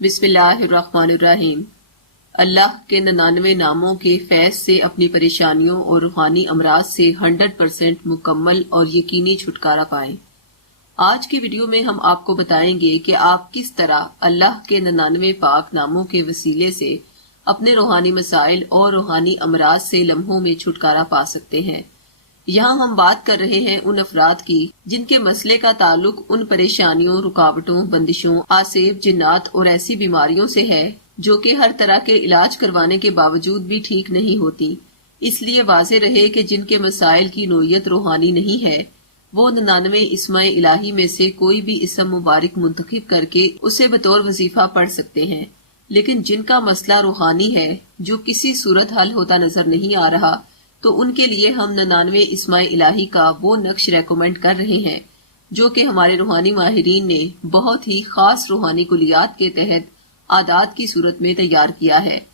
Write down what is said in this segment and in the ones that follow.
बिस्मिल्लाहिर्रहमानिर्रहीम। अल्लाह के 99 नामों के फैज़ से अपनी परेशानियों और रूहानी अमराज से 100% मुकम्मल और यकीनी छुटकारा पाएं। आज की वीडियो में हम आपको बताएंगे कि आप किस तरह अल्लाह के 99 पाक नामों के वसीले से अपने रूहानी मसाइल और रूहानी अमराज से लम्हों में छुटकारा पा सकते हैं। यहाँ हम बात कर रहे हैं उन अफराद की जिनके मसले का ताल्लुक उन परेशानियों, रुकावटों, बंदिशों, आसेब, जिन्नात और ऐसी बीमारियों से है जो कि हर तरह के इलाज करवाने के बावजूद भी ठीक नहीं होती। इसलिए वाज़े रहे कि जिनके मसाइल की नोयत रूहानी नहीं है वो 99 इस्माए इलाही में से कोई भी इसम मुबारक मुंतखब करके उसे बतौर वजीफा पढ़ सकते हैं। लेकिन जिनका मसला रूहानी है, जो किसी सूरत हल होता नजर नहीं आ रहा, तो उनके लिए हम 99 इस्माए इलाही का वो नक्श रेकमेंड कर रहे हैं जो कि हमारे रूहानी माहिरीन ने बहुत ही खास रूहानी कुलियात के तहत आदात की सूरत में तैयार किया है।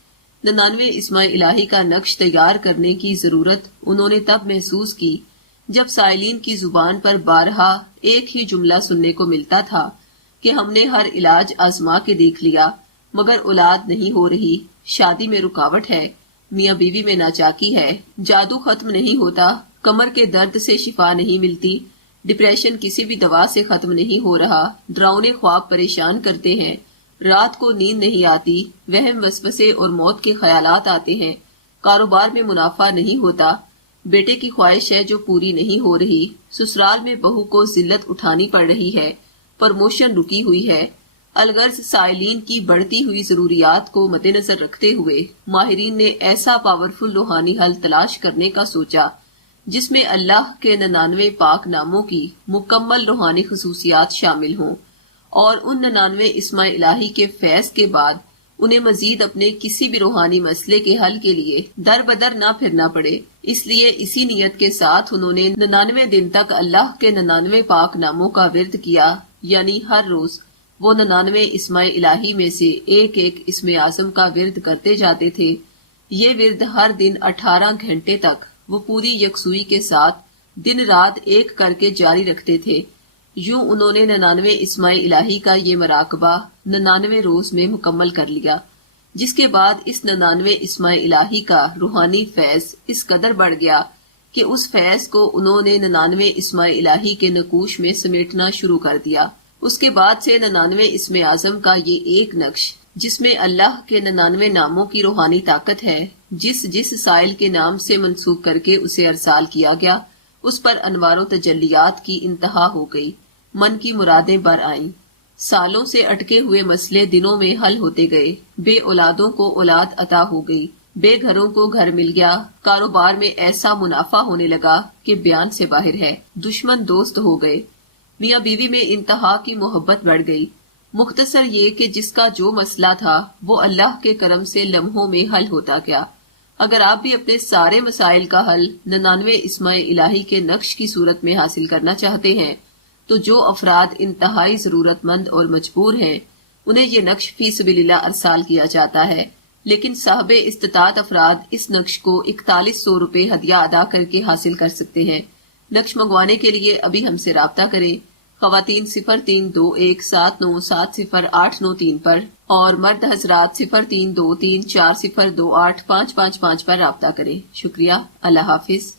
99 इस्माए इलाही का नक्श तैयार करने की जरूरत उन्होंने तब महसूस की जब साइलीन की जुबान पर बारहा एक ही जुमला सुनने को मिलता था कि हमने हर इलाज आजमा के देख लिया मगर औलाद नहीं हो रही, शादी में रुकावट है, मियाँ बीवी में नाचाकी है, जादू खत्म नहीं होता, कमर के दर्द से शिफा नहीं मिलती, डिप्रेशन किसी भी दवा से खत्म नहीं हो रहा, डरावने ख्वाब परेशान करते हैं, रात को नींद नहीं आती, वहम वसवसे और मौत के ख्यालात आते हैं, कारोबार में मुनाफा नहीं होता, बेटे की ख्वाहिश है जो पूरी नहीं हो रही, ससुराल में बहू को जिल्लत उठानी पड़ रही है, प्रमोशन रुकी हुई है। अलगर्ज साइलीन की बढ़ती हुई जरूरियात को मद्देनजर रखते हुए माहिरीन ने ऐसा पावरफुल रूहानी हल तलाश करने का सोचा जिसमें अल्लाह के 99 पाक नामों की मुकम्मल रूहानी खसूसियात शामिल हों और उन 99 इस्माए इलाही के फैज के बाद उन्हें मजीद अपने किसी भी रूहानी मसले के हल के लिए दर बदर ना फिरना पड़े। इसलिए इसी नियत के साथ उन्होंने 99 दिन तक अल्लाह के 99 पाक नामों का विर्द किया, यानी हर रोज वो 99 इस्माए इलाही में से एक एक इस्मे आजम का विर्द करते जाते थे। ये विर्द हर दिन 18 घंटे तक वो पूरी यकसुई के साथ दिन रात एक करके जारी रखते थे। यूं उन्होंने 99 इस्माए इलाही का ये मराकबा 99 रोज में मुकम्मल कर लिया, जिसके बाद इस 99 इस्माए इलाही का रूहानी फैज इस कदर बढ़ गया कि उस फैज को उन्होंने 99 इस्माए इलाही के नकूश में समेटना शुरू कर दिया। उसके बाद से 99 इस्मे आजम का ये एक नक्श जिसमें अल्लाह के 99 नामों की रूहानी ताकत है, जिस जिस साइल के नाम से मंसूब करके उसे अरसाल किया गया उस पर अनवारों तजल्लियात की इंतहा हो गई। मन की मुरादें बर आईं, सालों से अटके हुए मसले दिनों में हल होते गए, बे औलादों को औलाद अता हो गई, बेघरों को घर मिल गया, कारोबार में ऐसा मुनाफा होने लगा कि बयान से बाहर है, दुश्मन दोस्त हो गए, मियाँ बीवी में इंतहा की मोहब्बत बढ़ गई। मुख्तसर ये कि जिसका जो मसला था वो अल्लाह के करम से लम्हों में हल होता गया। अगर आप भी अपने सारे मसाइल का हल 99 इस्माए इलाही के नक्श की सूरत में हासिल करना चाहते हैं तो जो अफराद इंतहाई जरूरतमंद और मजबूर हैं उन्हें ये नक्श फी सबिलिल्लाह अरसाल किया जाता है। लेकिन साहबे इस्तिताअत अफराद इस नक्श को 4100 रुपए हदिया अदा करके हासिल कर सकते हैं। नक्श मंगवाने के लिए अभी हमसे राब्ता करें खवातीन 032179708093 पर और मर्द हजरात 0323402855 पर राब्ता करें। शुक्रिया। अल्लाह हाफिज।